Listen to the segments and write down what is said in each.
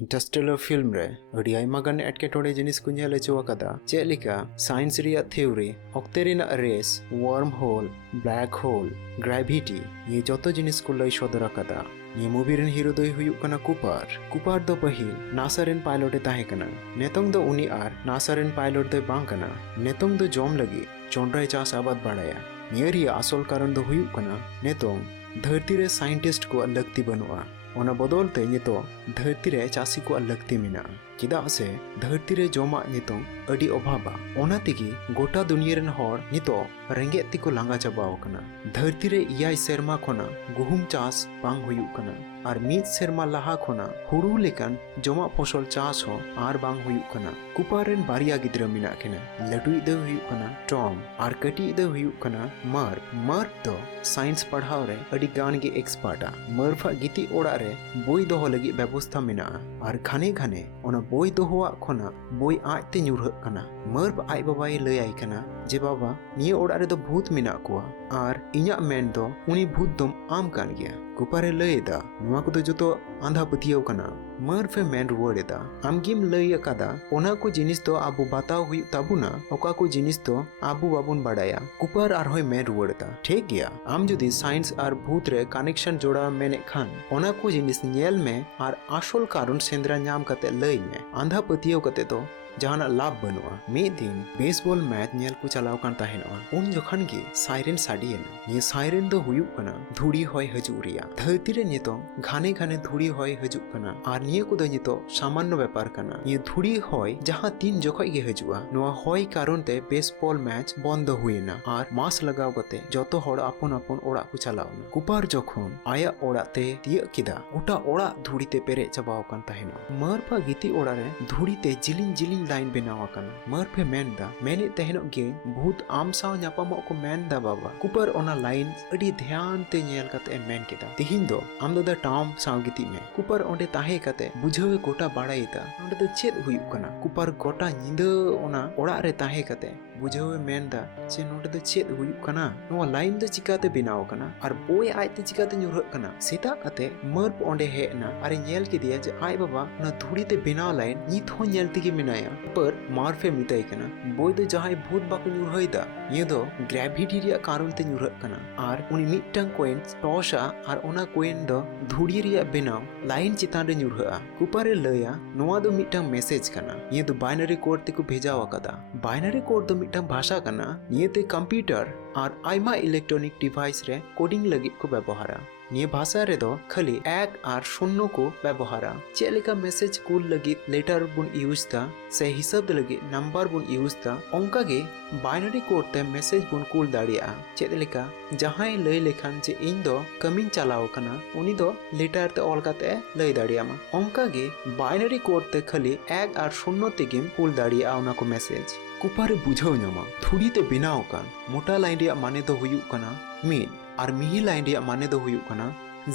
Interstellar film रे अड़ी आयमा गान एटकेटोड़े जिनिस को नेल हचो अकादा चेलिका साइंस रिया थ्योरी ऑक्ते रेना रेस wormhole black hole gravity ये जतो जिनिस को लई सदर अकादा ये मूवी रेन हीरो दो हुयुक कना कुपार दो पहिल नासा रेन पायलट ए ताहे कना नेतोंग दो उनी आर नासा रेन पायलट दो बांग कना नेतोंग दो जॉम लगी चोंड्राय चास आबाद बाड़ाया नियरी आसल कारण दो हुयुक कना नेतोंग धरती रे साइंटिस्ट को लगती बनुआ ओना बदलते नितो धरती रे चासी को लगती मिना चेदा से धरती रे जमा नितो अडी अभाबा ओना तिगी गोटा दुनिया रेन हर नितो रेंगे तिको लांगा चाबाव कना धरती रे इयाय सेरमा खोना गुहुम चास बांग हुयुक कना आर मीत सेरमा लाहा खोना हुड़ू लेकान जमा फसल चास हो आर बांग हुयुक कना कुपार रेन बारिया गिद्रा मिना केना लटुई दो हुयुक कना टॉम आर कटी दो हुयुक कना मर्फ दो साइंस पढ़ाव रे अडी गान गे एक्सपर्टा मर्फा गिति ओड़ा रे बोई दोहो लगी व्यवस्था मिना आर घाने घाने ओना बोई दोहोआ खोना बोई आजते ᱧᱩᱨᱦᱟᱹᱜ कना मर्फ आय बाबाय लय आय कना जे बाबा निये ओड़ा रे दो भूत मिना कुआ आर इᱧᱟ मेन दो उनी भूत दम आम कान गया कुपारे लयदा नुआ को जतो आंधा पतियाव कना मर्फे मेन रुवाड़ेदा आमगिम लय अकादा ओना को जिनिस दो आबु बताव हुई ताबुना ओका को जिनिस दो आबु बाबुन बाड़ाया कुपार आर होय मेन रुवाड़ेदा ठीक गया आम जुदी साइंस आर भूत रे कनेक्शन जोड़ा मेने खान ओना को जिनिस नेल में आर आसल कारण सेंद्रा नाम कते लय में आंधा पतियाव कते दो जहाना लाभ बनुआ मे दिन बेसबॉल मैच नेल को चलाव कान ताहेनवा उन जखन गे साइरेन साडियना ये साइरेन दो हुयुक कना धुड़ी होय हजु रिया धरती रे नितो घाने घाने धुड़ी होय हजु कना आर निये को दो नितो सामान्य व्यापार कना ये धुड़ी होय जहां तीन जखय गे हजुआ नोआ होय कारण ते बेसबॉल मैच बंद हुएना आर मास लगाव कते जतो हड़ आपन आपन ओड़ा को चलावना कुपार जखन आया ओड़ा ते तिय किदा गोटा ओड़ा धुड़ी ते पेरे चबाव कान ताहेना मरफा गिति ओड़ा रे धुड़ी ते जिलिंग लाइन बनाव कना मरफे मेनदा मेने तहनो गे भूत आम साव ᱧᱟᱯᱟᱢᱚᱜ को मेनदा बाबा कुपर ओना लाइन अडी ध्यान ते नेल कते मेन केदा तिहिन दो आम दो टाम साव गिति में कुपर ओंडे ताहे कते बुझावे गोटा बाड़ायदा ओंडे दो चेद हुयुक कना कुपर गोटा निंदा ओना ओड़ा रे ताहे कते बुझावे मेनदा जे नोडे दो चेद हुयुक कना नोवा लाइन दो चिकाते बनाव कना आर बोय आयते चिकाते ᱧᱩᱨᱦᱟᱹᱜ कना सेता कते मर्प ओंडे हेना अरे नेल केदिया जे आय बाबा ना धुड़ी ते बनाव लाइन नित हो नेल तिगी मिनाया पर मार्फे मिताय कना बोय दो जहाय भूत बाको ᱧᱩᱨᱦᱟᱹᱭदा ये दो ग्रेविटी रिया कारण ते ᱧᱩᱨᱦᱟᱹᱜ कना आर उनी मिटटांग कोइन टॉशा आर ओना कोइन दो धुड़ी रिया बनाव लाइन चितान रे ᱧᱩᱨᱦᱟᱹᱜᱼᱟ कुपारे लया नोवा दो मिटटांग मैसेज कना ये दो बाइनरी कोड ते को भेजाव अकादा बाइनरी कोड दो मिटटांग भाषा कना ये ते कंप्यूटर आर आयमा इलेक्ट्रॉनिक डिवाइस रे कोडिंग लगी को व्यवहारा निये भाषा रे दो खाली एक आर शून्य को व्यवहारा चेलिका मैसेज कूल लगी लेटर बुन यूज दा से हिसाब लगी नंबर बुन यूज दा ओंका गे बाइनरी कोड ते मैसेज बुन कूल दाड़िया चेलिका जहां लय लेखान जे इन दो कमिंग चलाव कना उनी दो लेटर ते ऑल काते लय दाड़ियामा ओंका गे बाइनरी कोड ते खाली एक आर शून्य तेगिम कूल दाड़िया ओना को मैसेज कुपारे बुझाव ᱧᱟᱢᱟ धुड़ी ते बनाव कान मोटा लाइन रिया माने दो हुयुक कना मीन आर मिही लाइन रिया माने दो हुयुक कना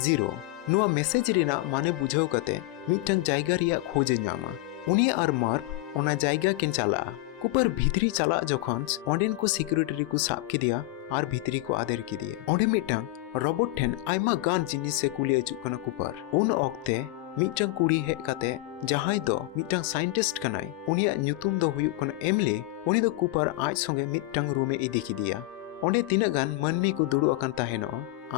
जीरो नुआ मैसेज रिना माने बुझाव कते मिटटांग जायगा रिया खोज ᱧᱟᱢᱟ उनी आर मार्फ ओना जायगा किन चला कुपर भीतरी चला जखन ओंडेन को सिक्योरिटी को साब किदिया आर भीतरी को आदेर किदिया ओंडे मिटटांग रोबोट ठेन आयमा गान जिनिस से कुली अजुक कना कुपर उन ऑक्ते मिटटांग कुड़ी हे काते जहां दो मिटटांग साइंटिस्ट कनाय उनिया ᱧᱩᱛᱩᱢ दो हुयुक कना एमले उनी दो कुपर आज संगे मिटटांग रूमे इदी किदिया ओंडे तिना गान मनमी को दुड़ु अकान ताहेनो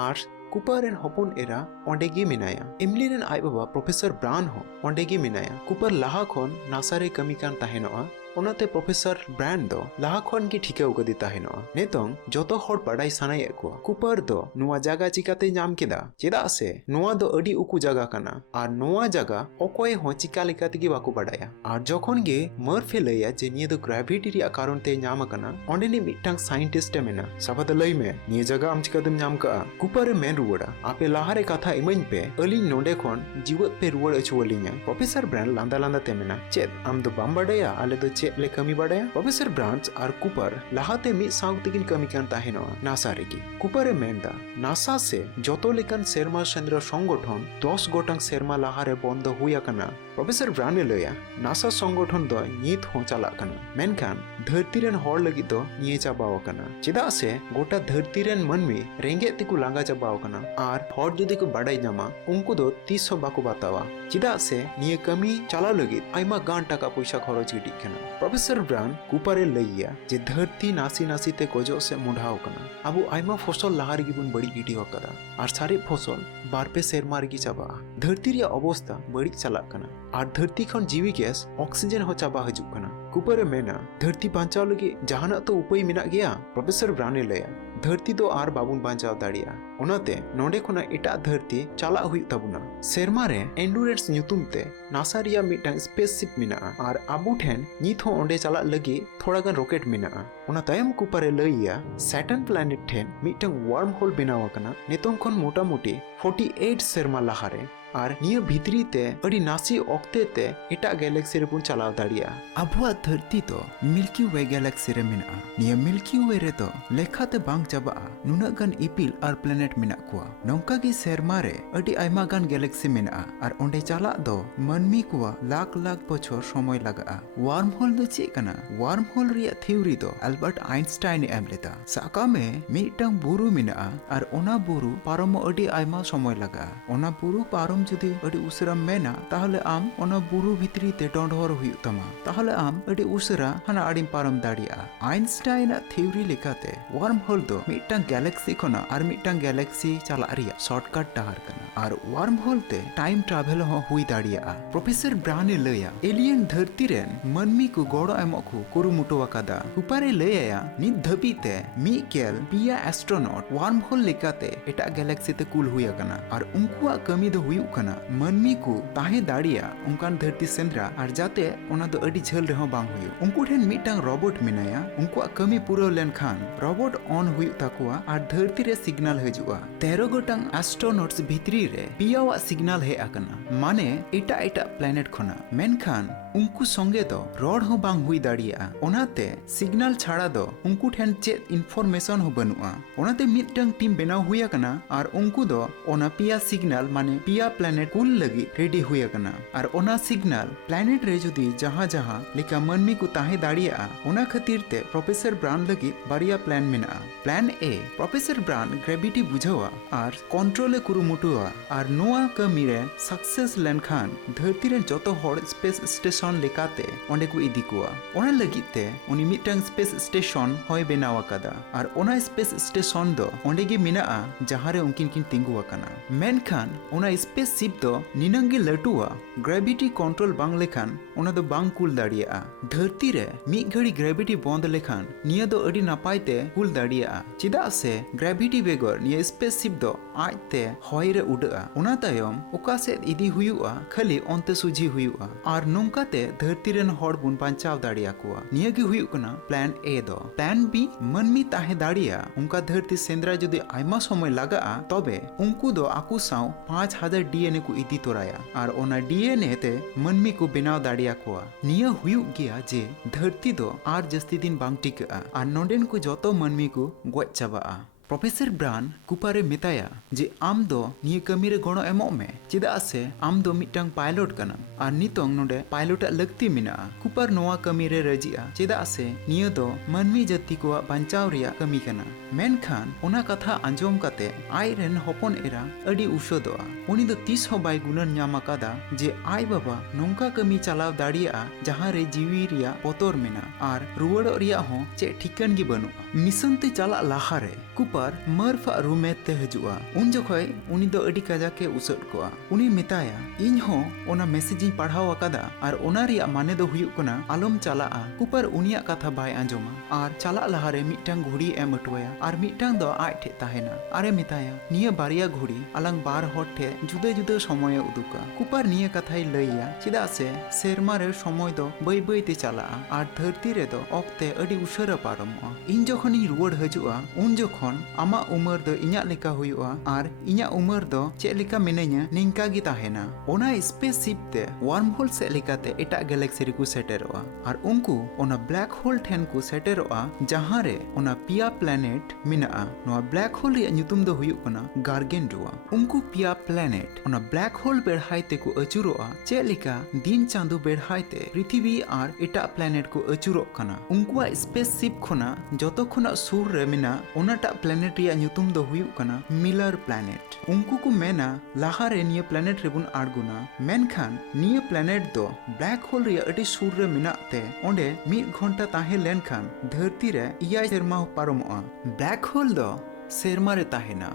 आर कुपर रेन हपन एरा ओंडे गे मिनाया एमली रेन आय बाबा प्रोफेसर ब्राउन हो ओंडे गे मिनाया कुपर लाहा खोन नासा रे कमी कान ताहेनो ओनाते प्रोफेसर ब्रांड दो लाहा खोन की ठिका उगदी ताहेनो नेतों जतो हर बाडाय सानाय को कुपर दो नुआ जागा चिकाते नाम केदा चेदा से नुआ दो अडी उकु जागा कना आर नुआ जागा ओकोय हो चिका लेकाते गी बाको बाडाया आर जखन गे मर्फे लया जे निये दो ग्रेविटी रिया कारण ते नाम कना ओंडे नि मिटटांग साइंटिस्ट मेना साबाद लय में निये जागा आम चिकाते नाम का कुपर मेन रुवड़ा आपे लाहारे कथा इमन पे अली नोडे खोन जीवत पे रुवड़ अचुवलिया प्रोफेसर ब्रांड लांदा लांदा ते मेना चेद आम दो बाम बाडाया आले दो ले कमी बाड़ाया प्रोफेसर ब्रांच और कुपर लहाते मिद साव तेगिन कमी कान ताहेनो नासा रेगी कुपरे मेनदा नासा से जतो लेकान सेरमा सेंद्र संगठन 10 गोटांग सेरमा लहारे बंद हुया कना प्रोफेसर ब्राउन लैया नासा संगठन दो नित हो चलाक कना मेनखान धरती रेन हर लगित दो निये चाबाव कना चेदा से गोटा धरती रेन मनमी रेंगे तिकु लांगा चाबाव कना आर हर जुदी को बाडाई नामा उनको दो 30 बाको बातावा चेदा से निये कमी चला लगित आइमा गान टाका पैसा खरच गिटी कना प्रोफेसर ब्राउन कुपारे लैया जे धरती नासी नासी ते गजो से मुढ़ाव कना अबु आइमा फसल लहार गिबुन बड़ी गिटी होकदा आर सारे फसल बारपे सेरमा रेगी चाबा धरती रे अवस्था बड़ी चलाक कना आर धरती खन जीवी गैस ऑक्सीजन हो चाबा हजुक कना कुपारे मेना धरती बांचाव लगी जहाना तो उपाय मेना गया प्रोफेसर ब्राउन लैया धरती दो आर बाबुन बांचाव दाड़िया ओनाते नोडे खोना एटा धरती चला हुई तबुना सेरमा रे एंडुरेंस ᱧᱩᱛᱩᱢ ते नासा रिया मिटांग स्पेसशिप मेना आर आबु ठेन नित हो ओंडे चला लगी थोड़ा गन रॉकेट मेना ओना तायम कुपारे लैया सैटर्न प्लैनेट ठेन मिटांग वार्म होल बनाव कना नितों खन मोटा मोटी 48 सेरमा लहारे आर निया भितरी ते अड़ी नासी ऑक्ते ते एटा गैलेक्सी रे पुन चलाव दाड़िया अबुआ धरती तो मिल्की वे गैलेक्सी रे मेना निया मिल्की वे रे तो लेखाते बांग चाबा नुना गन इपिल आर प्लैनेट मेना कुआ नौका की सेरमा रे अड़ी आयमा गन गैलेक्सी मेना आर ओंडे चला दो मनमी कुआ लाख लाख बछर समय लगा वार्म होल दो चे कना वार्म होल रिया थ्योरी दो अल्बर्ट आइंस्टाइन एम लेता साका में मिटांग बुरु मेना आर ओना बुरु पारम अड़ी आयमा समय लगा ओना बुरु पारम जुदी अड़ी उसरा मेना ताहले आम ओना बुरु भितरी ते डोंडहर हुयुग तमा ताहले आम अड़ी उसरा हाना आड़िम पारम दाड़िया आइंस्टाइन थ्योरी लेकाते वार्म होल दो मिटांग गैलेक्सी खना आर मिटांग गैलेक्सी चला रिया शॉर्टकट डाहर कना आर वार्म होल ते टाइम ट्रैवल हो हुई दाड़िया प्रोफेसर ब्राउन लैया एलियन धरती रेन मनमी को गोड़ो एमक को कुरुमुटो अकादा उपारे लैया नित धबी ते मिकेल पिया एस्ट्रोनॉट वार्म होल लेकाते एटा गैलेक्सी ते कुल हुई कना आर उनकुआ कमी दो हुई कना मनमी को ताहे दाड़िया उनकान धरती सेंद्रा आर जाते ओना दो अडी झल रेहो बांग हुई उनको ठेन मिटांग रोबोट मेनाया उनकुआ कमी पूरा लेन खान रोबोट ऑन हुई ताकुआ आर धरती रे सिग्नल हजुआ 13 गोटांग एस्ट्रोनॉट्स भितरी रे पियावा सिग्नल हे आकना माने एटा एटा प्लैनेट खना मेनखान उनको संगे दो रोड हो बांग हुई दाड़िया ओनाते सिग्नल छाड़ा दो उनको ठेन चेत इन्फॉर्मेशन हो बनुआ ओनाते मिटंग टीम बनाव हुई कना आर उनको दो ओना पिया सिग्नल माने पिया प्लैनेट कुल लगी रेडी हुई कना आर ओना सिग्नल प्लैनेट रे जुदी जहां जहां लेका मनमी को ताहे दाड़िया ओना खातिर ते प्रोफेसर ब्राउन लगी बारिया प्लान मेना plan A professor Brown gravity बुझावा आर कंट्रोले कुरुमुटुआ आर नोआ कमी रे सक्सेस लेनखान धरती रे जतो हर स्पेस स्टेशन लेकाते ओंडे को इदी कुआ ओना लगी ते उनी मिटंग स्पेस स्टेशन होय बनावा कदा आर ओना स्पेस स्टेशन दो ओंडे गे मेना जहां रे उनकिन किन तिंगुआ कना मेनखान ओना स्पेस शिप दो निनंगे लटुआ ग्रेविटी कंट्रोल बांग लेखान ओना दो बांग कुल दाड़िया धरती रे मी घड़ी ग्रेविटी बंद लेखान निया दो अडी नापाय ते कुल दाड़िया चिदा से ग्रेविटी बेगर निया स्पेस शिप दो आजते होय रे उडा ओना तायम ओका से इदी हुयुआ खाली ओंते सुझी हुयुआ आर नोंकाते धरती रेन हड़ बुन बांचाव दाड़िया कुआ निया गे हुयुक कना प्लान ए दो प्लान बी मनमी ताहे दाड़िया उनका धरती सेंद्रा जुदी आयमा समय लगा तबे उनको दो आकु साव 5000 डीएनए को इदी तोराया आर ओना डीएनए ते मनमी को बनाव दाड़िया कुआ निया हुयुक गया जे धरती दो आर जस्ती दिन बांग टिका आर नोंडेन को जतो मनमी को गोज चाबा प्रोफेसर ब्राउन कुपारे मेताया जे आम दो निये कमी रे गणो एमो में चिदा से आम दो मिटंग पायलट कना आर नितोंग नोडे पायलट लगती मिना कुपार नोआ कमी रे रजिया चिदा से निये दो मनमी जाति को बांचाव रिया कमी कना मेनखान ओना कथा आंजोम काते आय रेन हपन एरा अडी उशोदोआ उनी दो 30 हो बाय गुणन ᱧᱟᱢ आकादा जे आय बाबा नोंका कमी चलाव दाड़िया जहां रे जीवी रिया पोतोर मेना आर रुवड़ो रिया हो चे ठिकन गी बनु मिशन ते चला लाहारे कुपार मरफा रूमे ते हजुआ उन जखय उनी दो अडी काजा के उसट कोआ उनी मेताया इन हो ओना मैसेजिंग पढ़ाव आकादा आर ओना रिया माने दो हुयुक कना आलम चला कुपार उनिया कथा बाय आंजोमा आर चला लाहारे मिटंग घुड़ी एम अटवाया आर मिटंग दो आय ठे ताहेना आरे मेताया निया बारिया घुड़ी अलंग बार हट ठे जुदे जुदे समय उदुका कुपार निया कथाय लैया चिदा से सेरमा रे समय दो बई बई ते चला आर धरती रे दो ऑक्ते अडी उशरा पारमआ इन जखन इ रुवड़ हजुआ उन जखन आमाग उमर दो इᱧᱟᱜ लेका हुयुआ आर इᱧᱟᱜ उमर दो चेद लेका मिनाᱧᱟ निंका गी ताहेना ओना स्पेसशिप ते वार्म होल से लेकाते एटा गैलेक्सी रिकु सेटेरोआ आर उनको ओना ब्लैक होल ठेन को सेटेरोआ जहां रे ओना पिया प्लैनेट मिनाआ नोआ ब्लैक होल रे nyutum दो हुयुग कना गार्गेंडुआ उनको पिया प्लैनेट ओना ब्लैक होल बेढ़ाई ते को अचुरोआ चेद लेका दिन चांदो बेढ़ाई ते पृथ्वी आर एटा प्लैनेट को अचुरोग कना उनकुआ स्पेसशिप खना जतो खना सुर रे मिना ओनाटा प्लैनेट रे nyutum दो हुयुग कना मिलर प्लैनेट उनको को मेना लाहा रे निया प्लैनेट रे बुन आड़गुना मेनखान निया प्लैनेट दो ब्लैक होल रे अडी सुर रे मिनाते ओंडे 1 घंटा ताहे लेनखान धरती रे 5 सेरमा पारमोआ ब्लैक होल दो सेरमा रे ताहेना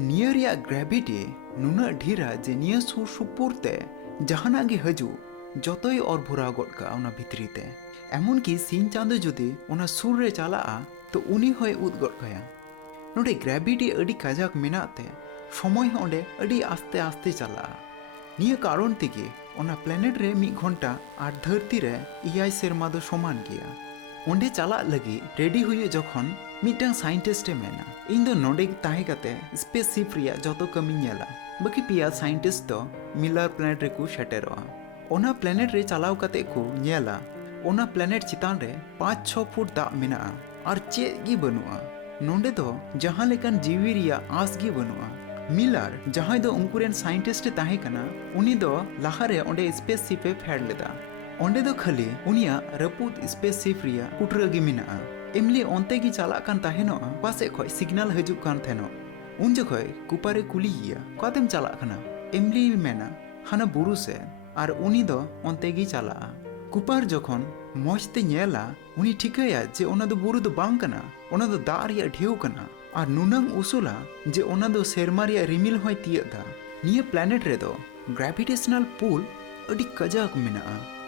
निया रिया ग्रेविटी नुना ढीरा जे निया सुर सुपुरते जहाना गे हजू जतोई और भुरा गोटका ओना भितरी ते एमन की सिन चांदो जुदी ओना सुर रे चालाआ तो उनी होय उद गोटकाया नोडे ग्रेविटी अडी काजाक मिनाते समय ओंडे अडी आस्ते आस्ते चला निया कारण तेगे ओना प्लैनेट रे 1 घंटा आर धरती रे 5 सेरमा दो समान गया ओंडे चला लगी रेडी हुए जखन मिटन साइंटिस्ट मेना इन दो नोडे ताहे काते स्पेसशिप रिया जतो कमी नेला बाकी पिया साइंटिस्ट दो मिलर प्लैनेट रे को सेटेरोआ ओना प्लैनेट रे चलाव काते को नेला ओना प्लैनेट चितान रे 5-6 फुट दा मेना आर चेद गी बनुआ नोंडे दो जहां लेकन जीवी रिया आस गी बनुआ मिलर जहां दो उनकुरेन साइंटिस्ट ताहे कना उनी दो लाहारे ओंडे स्पेसशिप ए फेड लेदा ओंडे दो खाली उनिया रपुत स्पेसशिप रिया कुटरा गी मिना एमली ओंते गी चाला कान ताहेनो पासे खय सिग्नल हजु कान थेनो उन जखय कुपारे कुलिया कातेम चाला कना एमली मेना हाना बुरु से आर उनी दो ओंते गी चाला कुपार जखन मौजते नेला उनी ठिकाया जे ओना दो बुरु दो बांग कना ओना दो दा रिया ढेउ कना आर नुनंग उसूला जे ओना दो सेरमा रिया रिमिल होय तियदा निया प्लैनेट रे दो ग्रेविटेशनल पुल अडी कजाक मेना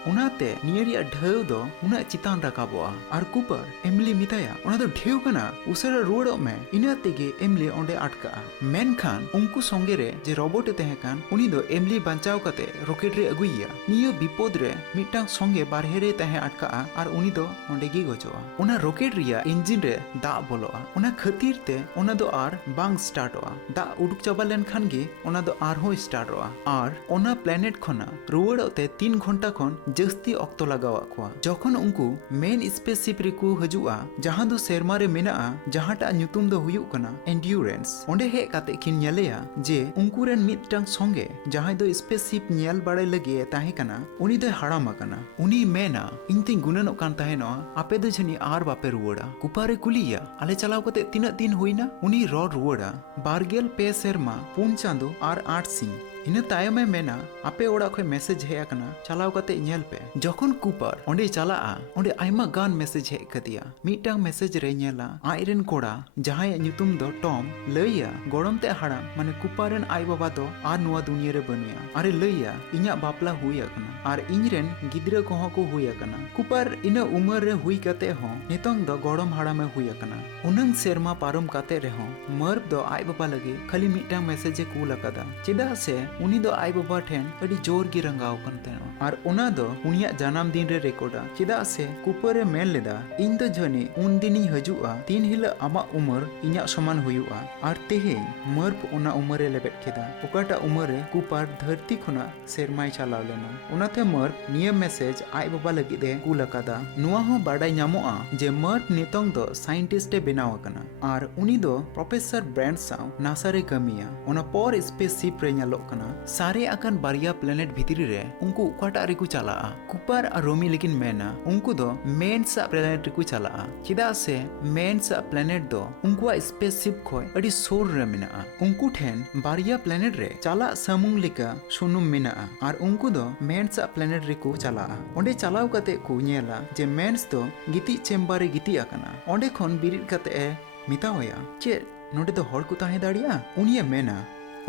उनाते निया रिया ढेउ दो उना चितान राकाबोआ आर कुपर एमली मिताया ओना दो ढेउ कना उसरा रोडो में इना तेगे एमली ओंडे अटका मेनखान उनको संगे रे जे रोबोट तेहकान उनी दो एमली बंचाव कते रॉकेट रे अगुइया निया विपद रे मिटांग संगे बारहे रे तहे अटका आर उनी दो ओंडे गी गजोआ ओना रॉकेट रिया इंजिन रे दा बोलोआ ओना खातिर ते ओना दो आर बांग स्टार्टोआ दा उडुक चाबा लेनखान गे ओना दो आर हो स्टार्टोआ आर ओना प्लैनेट खना रुवाड़ोते 3 घंटा खन जस्ती ऑक्तो लगावा कुआ जखन उनको मेन स्पेसशिप रे को हजुआ जहां दो सेरमा रे मेनाआ जहांटा nyutum दो हुयुग कना एंड्योरेंस ओंडे हे काते किन नेलेया जे उनको रेन मिदटांग संगे जहां दो स्पेसशिप नेल बाड़े लगे ताहे कना उनी दो हाड़ामा कना उनी मेना इनते गुननो कान ताहेनो आपे दो जनी आर बापे रुवाड़ा कुपारे कुलिया आले चलाव कते तिना दिन होइना उनी रो रुवाड़ा बारगेल पे सेरमा 4 चांदो आर 8 सिंह इन तायमे मेना आपे ओड़ा खय मैसेज हे आकना चलाव कते नेल पे जखन कुपर ओंडे चलाआ ओंडे आयमा गान मैसेज हे कदिया मिटांग मैसेज रे नेला आइरेन कोड़ा जहां nyutum दो टॉम लैया गोड़म ते हाड़ा माने कुपारेन आइ बाबा दो आर नुआ दुनिया रे बनुया अरे लैया इᱧा बापला हुई आकना आर इñरेन गिदरा कोह को हुई आकना कुपर इन उमर रे हुई कते हो नितंग दो गोड़म हाड़ा में हुई आकना उनंग सेरमा पारम काते रे हो मर्ब दो आइ बाबा लगे खाली मिटांग मैसेज ए कूल आकदा चेदा से उनी दो आइ बाबा ठेन अडी जोर गी रंगाव कन तेनो आर ओना दो उनिया जन्म दिन रे रेकॉर्डा चेदा से कुपरे मेन लेदा इन दो जने उन दिनी हजुआ 3 हिला आमा उमर इñा समान हुयुआ आर तेहे मर्प ओना उमर रे लेबेट केदा ओकाटा उमर रे कुपार धरती खुना सेरमाय चालाव लेना ओनाते मर्प नियम मैसेज आइ बाबा लगी दे कुलकादा नुआ हो बाडाय ᱧᱟᱢᱚᱜᱼᱟ जे मर्प नितंग दो साइंटिस्ट ए बेनाव कना आर उनी दो प्रोफेसर ब्रांड साव नासा रे कमिया ओना पर स्पेसशिप रे ᱧᱮᱞᱚᱜ कना सारे आकन बारिया प्लैनेट भितरी रे उनको उकाटा रे को चला कुपर और रोमी लेकिन मेना उनको दो मेन सा प्लैनेट रे को चला चिदा से मेन सा प्लैनेट दो उनको स्पेसशिप खोय अडी सोर रे मेना उनको ठेन बारिया प्लैनेट रे चला समुंग लेका सुनुम मेना और उनको दो मेन सा प्लैनेट रे को चला ओंडे चलाव कते को नेला जे मेंस दो गिति चेम्बर रे गिति आकना ओंडे खन बिरिट कते ए मितावया चे नोडे दो हड़ को ताहे दाड़िया उनिया मेना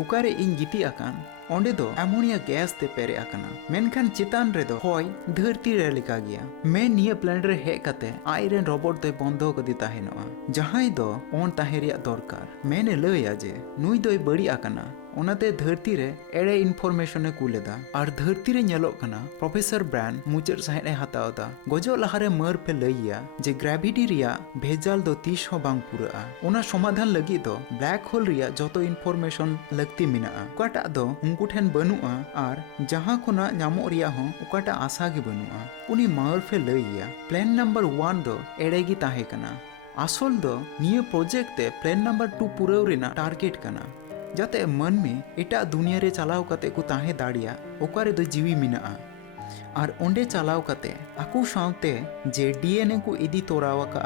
उकारे इन गिति आकान ओंडे दो एमोनिया गैस ते पेरे आकना मेनखान चितान रे दो होय धरती रे लिका गया मैं निया प्लैनेट रे हे कते आइरन रोबोट दे बंदो कदी ताहेनोआ जहां दो ओन ताहे रिया दरकार मैंने लया जे नुई दोय बड़ी आकना ओनाते धरती रे एड़े इनफॉर्मेशन ए कुलेदा और धरती रे नेलोग कना प्रोफेसर ब्रांड मुचाद साहेब ए हतावदा गजो लहारे मर पे लइया जे ग्रेविटी रिया भेजाल दो 30 हो बांग पूरा ओना समाधान लगी दो ब्लैक होल रिया जतो इनफॉर्मेशन लगती मिना ओकाटा दो उनको ठेन बनुआ और जहां खुना नामो रिया हो ओकाटा आशा गे बनुआ उनी मर पे लइया प्लान नंबर 1 दो एड़े गी ताहे कना आसल दो निये प्रोजेक्ट ते प्लान नंबर 2 पूरा रेना टारगेट कना जाते मन में एटा दुनिया रे चलाव कते को ताहे दाड़िया ओकारे दो जीवी मिना और ओंडे चलाव कते आकू सावते जे डीएनए को इदी तोरावा का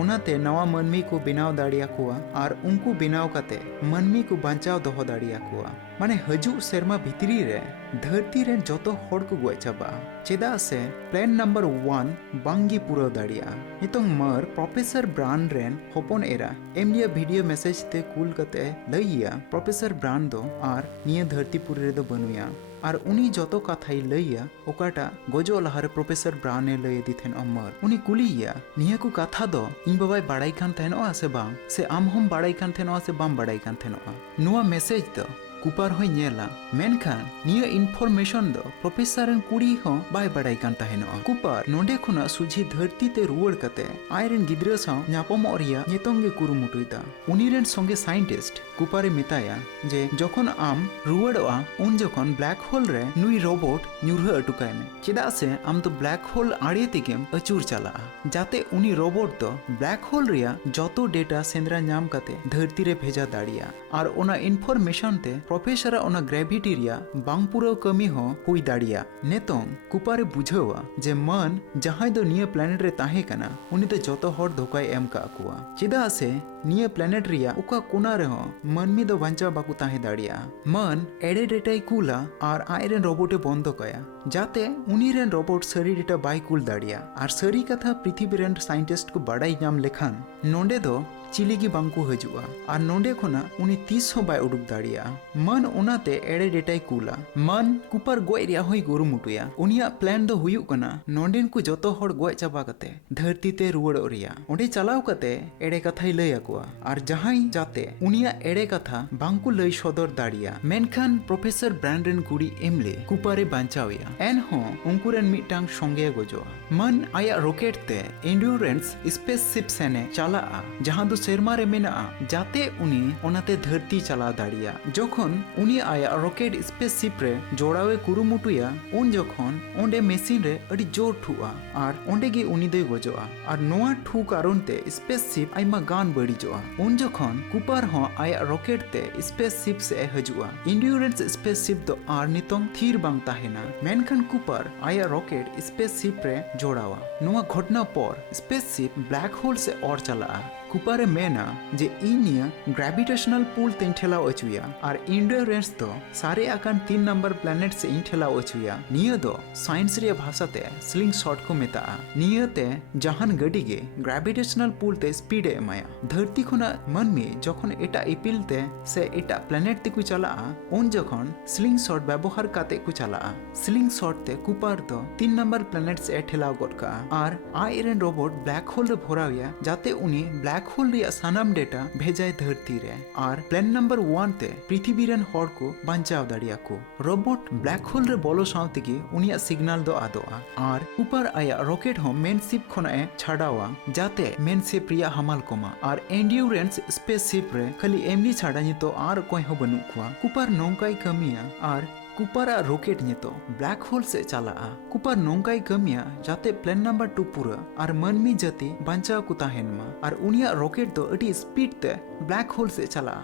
ओनाते नवा मनमी को बनाव दाड़िया कुआ और उनको बनाव कते मनमी को बचाव दोहो दाड़िया कुआ माने हजू सेरमा भितरी रे धरती रे जतो होड़ को गोय चाबा चेदा से प्लान नंबर 1 बांगी पूरा दाड़िया नितोंग मर प्रोफेसर ब्रांड रेन होपन एरा एमलिया वीडियो मैसेज ते कूल कते लइया प्रोफेसर ब्रांड दो और निये धरती पुरे रे दो बनुया और उनी जतो कथाई लइया ओकाटा गजो लहारे प्रोफेसर ब्राने लय दिथेन अमर उनी कुलिया निया को कथा दो इन बाबाई बाड़ाई कान थेनोआ से बांग से आम हम बाड़ाई कान थेनोआ से बाम बाड़ाई कान थेनोआ नुआ मैसेज दो कुपार होय नेला मेनखान निया इनफॉर्मेशन दो प्रोफेसर रन कुड़ी हो बाय बाड़ाई कान तहेनोआ कुपार नोंडे खुना सुझी धरती ते रुवड़ कते आयरन गिद्रा साव न्यापमो रिया नेतोंगे कुरुमुटुइदा उनी रेन संगे साइंटिस्ट कुपारे मेताया जे जखन आम रुवड़ोआ उन जखन ब्लैक होल रे नुई रोबोट न्यूरह अटुकाय में चेदा से आम तो ब्लैक होल आड़े तेगेम अचूर चला जाते उनी रोबोट तो ब्लैक होल रिया जतो डेटा सेंद्रा नाम कते धरती रे भेजा दाड़िया और ओना इनफॉर्मेशन ते प्रोफेसर ओना ग्रेविटी रिया बांग पूरा कमी हो हुई दाड़िया नेतोंग कुपारे बुझावा जे मन जहां दो निया प्लैनेट रे ताहे कना उनी तो जतो हर धोकाय एम का कुआ चेदा से निया प्लैनेट रिया उका कोना रे हो मनमी दो बंचा बाकू ताहे दाड़िया मन एडे डेटाई कूला और आयरन रोबोटे बंद कया जाते उनी रेन रोबोट सरी डेटा बाय कूल दाड़िया और सरी कथा पृथ्वी रेन साइंटिस्ट को बाड़ाई नाम लेखान नोंडे दो चिलिगी बांकू हजुआ और नोंडे खोना उनी 30 हो बाय उडुक दाड़िया मन ओनाते एडे डेटाई कूला मन कुपर गोय रिया होई गोरु मुटुया उनिया प्लान दो हुयुक कना नोंडेन को जतो होड़ गोय चाबा कते धरती ते रुवड़ रिया ओंडे चलाव कते एडे कथाई लय आकुआ और जहाई जाते उनिया एडे कथा बांकू लय सदर दाड़िया मेनखान प्रोफेसर ब्रांडन कुड़ी एमले कुपारे बांचावया एन हो उनकुरेन मिटांग संगे गजोआ मन आया रॉकेट ते एंड्योरेंस स्पेस शिप सेने चला जहां दो सेरमा रे मेना जाते उनी ओनाते धरती चला दाड़िया जखन उनी आया रॉकेट स्पेस शिप रे जोड़ावे कुरुमुटुया उन जखन ओंडे मेसिन रे अडी जोर ठुआ और ओंडे गे उनी दे गजोआ और नोआ ठु कारण ते स्पेस शिप आइमा गान बड़ीजोआ उन जखन कुपार हो आया रॉकेट ते स्पेस शिप से हजुआ एंड्योरेंस स्पेस शिप दो आर नितोंग थीर बांग ताहेना मेनखान कुपार आया रॉकेट स्पेस शिप रे जोड़ावा नोआ घटना पर स्पेस शिप ब्लैक होल से और चला कुपारे मेना जे इनिया ग्रेविटेशनल पुल तेन ठेलाव अचुया और एंड्योरेंस तो सारे आकान 3 नंबर प्लैनेट से इन ठेलाव अचुया निया दो साइंस रे भाषा ते स्लिंग शॉट को मेता निया ते जहान गडी गे ग्रेविटेशनल पुल ते स्पीड एमाया धरती खुना मन में जखन एटा इपिल ते से एटा प्लैनेट ते को चला उन जखन स्लिंग शॉट व्यवहार काते को चला स्लिंग शॉट ते कुपार तो 3 नंबर प्लैनेट से ठेलाव गटका और आयरन रोबोट ब्लैक होल रे भराविया जाते उनी ब्लैक होल रिया सानाम डेटा भेजाय धरती रे और प्लान नंबर 1 ते पृथ्वी रेन हॉर को बंचाव दाड़िया को रोबोट ब्लैक होल रे बोलो सावते की उनिया सिग्नल दो आदोआ और ऊपर आया रॉकेट हो मेन शिप खोना ए छाड़ावा जाते मेन शिप रिया हमाल कोमा और एंड्योरेंस स्पेस शिप रे खाली एमनी छाड़ा नि तो आर कोई हो बनु खुआ कुपर नौकाई कमिया और कुपारा रॉकेट नितो ब्लैक होल से चला कुपार नौकाई कमिया जाते प्लान नंबर 2 पूरा और मनमी जाति बंचाव को ताहेनमा और उनिया रॉकेट तो अडी स्पीड ते ब्लैक होल से चला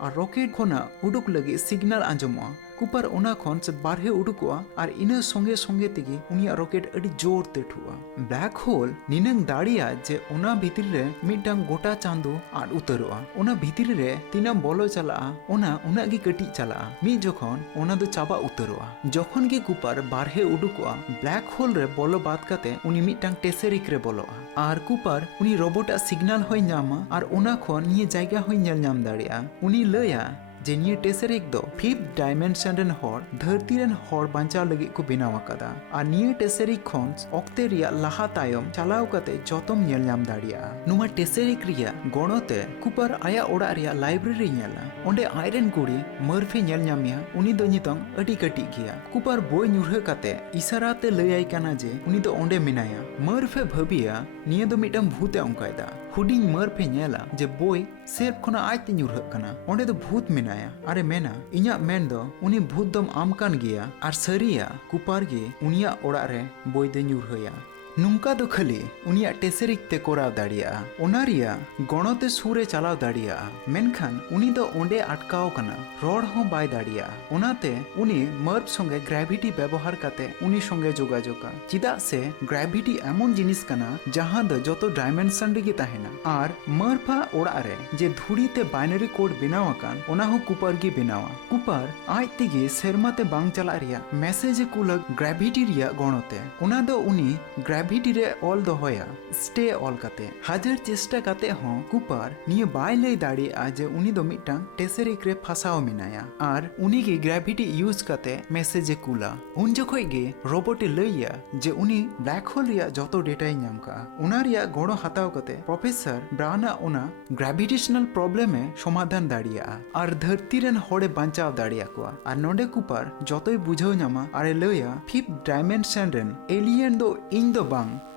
और रॉकेट खोना उडुक लगे सिग्नल आंजमवा कुपार ओना खन से बारहे उडुकोआ और इना संगे संगे तेगी उनिया रॉकेट अडी जोर ते ठुआ ब्लैक होल निनंग दाड़िया जे ओना भीतर रे मिडंग गोटा चांदो और उतरोआ ओना भीतर रे तिना बोलो चला ओना उना गी कटी चला मी जखन ओना दो चाबा उतरोआ जखन गे कुपार बारहे उडुकोआ ब्लैक होल रे बोलो बात काते उनी मिडंग टेसेरिक रे बोलोआ और कुपार उनी रोबोटा सिग्नल होय नामा और ओना खन निये जायगा होय नेल नाम दाड़िया उनी लया जे निये टेसेरिक दो 5th डायमेंशन रेन हर धरती रेन हर बांचाव लगी को बेनाव आकादा आर निये टेसेरिक खन ऑक्ते रिया लाहा तायम चलाव कते जतम नेल नाम दाड़िया नुमा टेसेरिक रिया गणोते कुपर आया ओड़ा रिया लाइब्रेरी नेला ओंडे आयरन कुड़ी मर्फी नेल नामिया उनी दो नितंग अडी कटी गिया कुपर बोय न्युरह कते इशाराते लयाय काना जे उनी दो ओंडे मिनाया मर्फे भाबिया निये दो मिटम भूते अंकायदा हुडिंग मर्फे नेला जे बोय सेफ खना आयते न्युरह कना ओंडे दो भूत मिनाया अरे मेना इन्या मेन दो उनी भूत दम आम कान गिया आर सरिया कुपार गे उनिया ओड़ा रे बोय दे न्युरहया नुंका दो खाली उनिया टेसेरिक ते कोराव दाड़िया ओनारिया गणोते सुरे चलाव दाड़िया मेनखान उनी दो ओंडे अटकाव कना रोड हो बाय दाड़िया ओनाते उनी मर्फ संगे ग्रेविटी व्यवहार काते उनी संगे जोगाजोगा चिदा से ग्रेविटी एमन जिनिस कना जहां दो जतो डायमेंशन रेगे ताहेना आर मर्फा ओड़ा रे जे धुड़ी ते बाइनरी कोड बेनाव अकान ओना हो कुपर गे बेनावा कुपर आज तेगे सेरमाते बांग चला रिया मैसेज कुलग ग्रेविटी रिया गणोते ओना दो उनी ग्रेविटी रे ऑल दोहोया स्टे ऑल काते हाजर चेष्टा काते हो कुपर निये बाय लई दाड़ी आज उनी दो मिटांग टेसेरिक रे फसाओ मिनाया आर उनी के ग्रेविटी यूज काते मैसेज कुला उन जखोय गे रोबोट लईया जे उनी ब्लैक होल रिया जतो डेटा नाम का उना रिया गणो हाताव काते प्रोफेसर ब्राउना उना ग्रेविटेशनल प्रॉब्लम में समाधान दाड़िया आर धरती रेन होड़े बांचाव दाड़िया को आर नोडे कुपर जतोय बुझाव नामा आरे लईया 5th डायमेंशन रेन एलियन दो इन दो बांग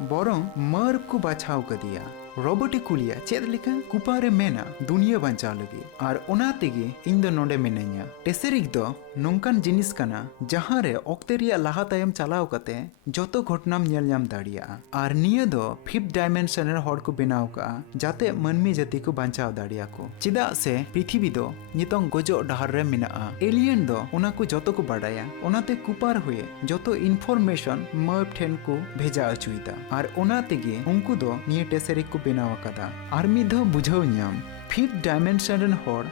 बरং मर्फ को बाछाव कदिया रोबोटे कुलिया चेद लेका कुपारे मेना दुनिया बांचाव लगी आर ओना तेगे इन दो नोडे मिनाइया टेसेरिक दो नोंकान जिनिस कना जहां रे ऑक्ते रिया लाहा तायम चलाव कते जतो घटनाम नेल नाम दाड़िया आर निये दो 5th डायमेंशन रे हड़ को बेनाव का जाते मनमी जाति को बांचाव दाड़िया को चिदा से पृथ्वी दो नितों गजो डहार रे मिना एलियन दो ओना को जतो को बाडाया ओनाते कुपार हुए जतो इनफॉरमेशन मर्फ ठेन को भेजा अचुइदा आर ओना तेगे उनको दो निये टेसेरिक को बेनाव कदा आर मिधो बुझाव न्याम 5th डायमेंशन रेन हड़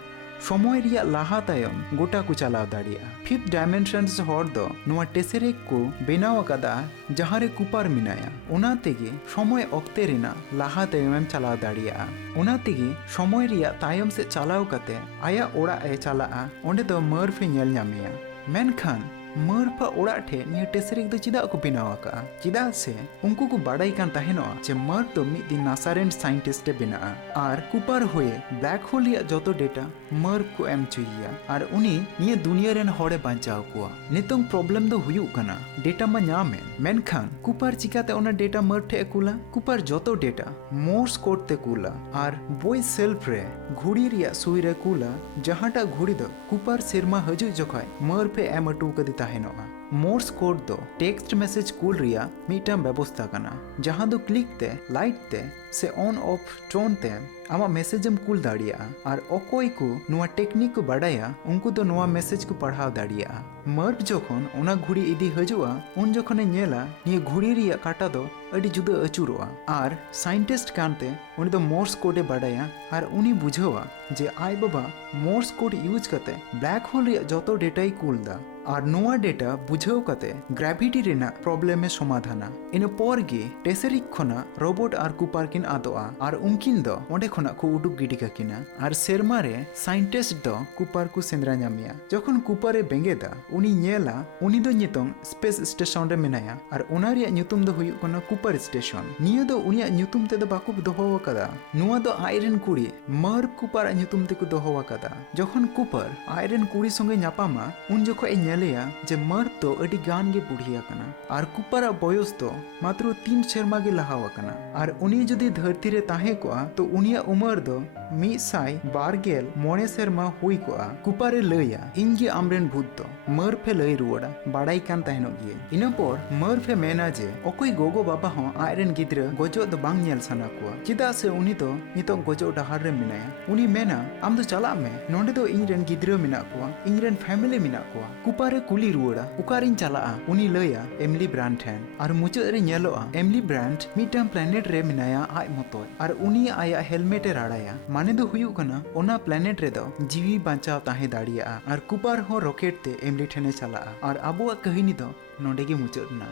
समय रिया लाहा तायम गोटा को चलाव दाड़िया 5th डायमेंशन से हड़ दो नोआ टेसेरिक को बेनाव कदा जहां रे कुपार मिनाया ओना तेगे समय ऑक्ते रेना लाहा तायम चलाव दाड़िया ओना तेगे समय रिया तायम से चलाव कते आया ओड़ा ए चला ओंडे दो मर्फ नेल नामिया मेनखान मर्फा ओड़ा ठे निये टेसेरिक दो चिदा को बेनाव का चिदा से उनको को बाड़ाई कान ताहेनो जे मर्फ दो मिद दिन नासारेन साइंटिस्ट बेना आर कुपार होए ब्लैक होल या जतो डेटा मर्फ को एम चुइया आर उनी निये दुनिया रेन होड़े बांचाव को नितों प्रॉब्लम दो हुयु कना डेटा मा न्यामे मेनखान कुपार चिकाते ओना डेटा मर्फ ठे कुला कुपार जतो डेटा मोर्स कोड ते कुला आर बोय सेल्फ रे घुड़ी रिया सुई रे कुला जहाटा घुड़ी दो कुपार सेरमा हजु जखय मर्फ एम अटू कदी ताहेनोआ मोर्स कोड दो टेक्स्ट मैसेज कूल रिया मिटाम व्यवस्था कना जहां दो क्लिक ते लाइट ते से ऑन ऑफ टोन ते आमा मैसेजम कूल दाड़िया आर ओकोय को नोआ टेक्निक को बाडाया उनको दो नोआ मैसेज को पढ़ाव दाड़िया मर्फ जखन ओना घुड़ी इदी हजुआ उन जखने नेला निये घुड़ी रिया काटा दो अडी जुदा अचुरोआ आर साइंटिस्ट कानते उनी दो मोर्स कोडे बाडाया आर उनी बुझावा जे आय बाबा मोर्स कोड यूज कते ब्लैक होल रिया जतो डेटाई कूल दा आर नोआ डेटा बुझाव कते ग्रेविटी रेना प्रॉब्लम में समाधाना इन पर गे टेसेरिक खना रोबोट आर कुपार किन आदोआ आर उनकिन दो ओंडे खना को उडुक गिडी काकिना आर सेरमा रे साइंटिस्ट दो कुपार को सेंद्रा नामिया जखन कुपारे बेंगेदा उनी नेला उनी दो नितों स्पेस स्टेशन रे मेनाया आर ओना रिया ᱧᱩᱛᱩᱢ दो हुयु कना कुपार स्टेशन निया दो उनिया ᱧᱩᱛᱩᱢ ते दो बाको दोहो वकदा नुआ दो आयरन कुड़ी मर्फ कुपार ᱧᱩᱛᱩᱢ ते को दोहो वकदा जखन कुपार आयरन कुड़ी संगे ᱧᱟᱯᱟᱢᱟ उन जखो ए नेलेया जे मर्फ तो अडी गान गे बुढ़िया कना आर कुपारा बयस तो मात्र 3 सेरमा गे लहाव कना आर उनी जदी धरती रे ताहे कोआ तो उनिया उमर दो 112 सेरमा हुई कोआ कुपारे लया इनगे आमरेन भूत दो मर्फे लय रुवाड़ा बाड़ाई कान ताहेनो गिए इना पर मर्फे मेना जे ओकोय गोगो बाबा हो आयरन गिद्रा गजो दो बांग नेल साना कोआ चिदा से उनी तो नितो गजो डहार रे मेनाया उनी मेना आम दो चला में नोंडे दो इनरेन गिद्रा मेना कोआ इनरेन फैमिली मेना कोआ कुपारे कुली रुवाड़ा उकारिन चला उनी लया एमिली ब्रांड ठेन आर मुचाद रे नेलोआ एमिली ब्रांड मिटम प्लैनेट रे मेनाया आय मतो आर उनी आया हेलमेट ए राडाया माने दो हुयु कना ओना प्लैनेट रे दो जीवी बांचाव ताहे दाड़िया आर कुपार हो रॉकेट ते एमिली ठेने चला आर आबुआ कहानी दो नोंडे गे मुचादना।